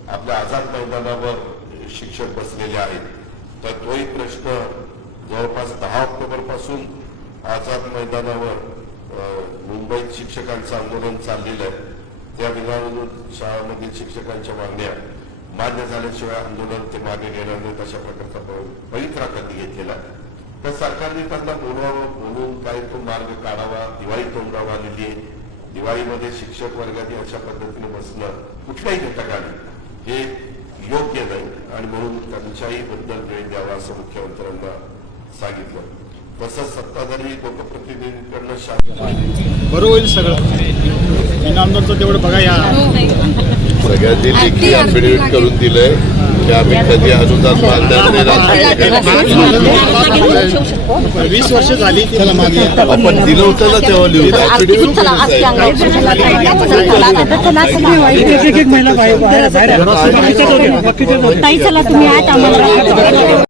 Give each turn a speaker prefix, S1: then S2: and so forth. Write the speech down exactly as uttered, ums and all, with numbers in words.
S1: आपल्या आझाद मैदानावर शिक्षक बसलेले आहेत, तर तोही प्रश्न जवळपास दहा ऑक्टोबर पासून आझाद मैदानावर मुंबईत शिक्षकांचं आंदोलन चाललेलं आहे. त्या विनामूल्य शाळांमधील शिक्षकांच्या मागण्या मान्य झाल्याशिवाय आंदोलन ते मागे घेणार नाहीत, अशा प्रकारचा पवित्रा कधी घेतलेला आहे. तर सरकारने त्यांना बोलवावं, बोलून काही तो मार्ग काढावा. दिवाळी तोंडावर आलेली आहे. दिवाळीमध्ये शिक्षक वर्गाने अशा पद्धतीने बसणं कुठल्याही घटकाने हे योग्य नाही आणि म्हणून त्यांच्याही बद्दल वेळ द्यावा असं मुख्यमंत्र्यांना सांगितलं. तसंच सत्ताधारी लोकप्रतिनिधींकडनं शासन
S2: बरं होईल सगळं. इनामदारचं तेवढं बघा. या
S3: सगळ्यांनी लेखी अफिडेव्हिट करून दिलंय की आम्ही कधी अनुदान मागणार
S2: वीस वर्ष झाली
S3: आपण दिलं होतं ना तेव्हा लिहून अफिडेव्हिट
S4: ताई चला तुम्ही आज आम्हाला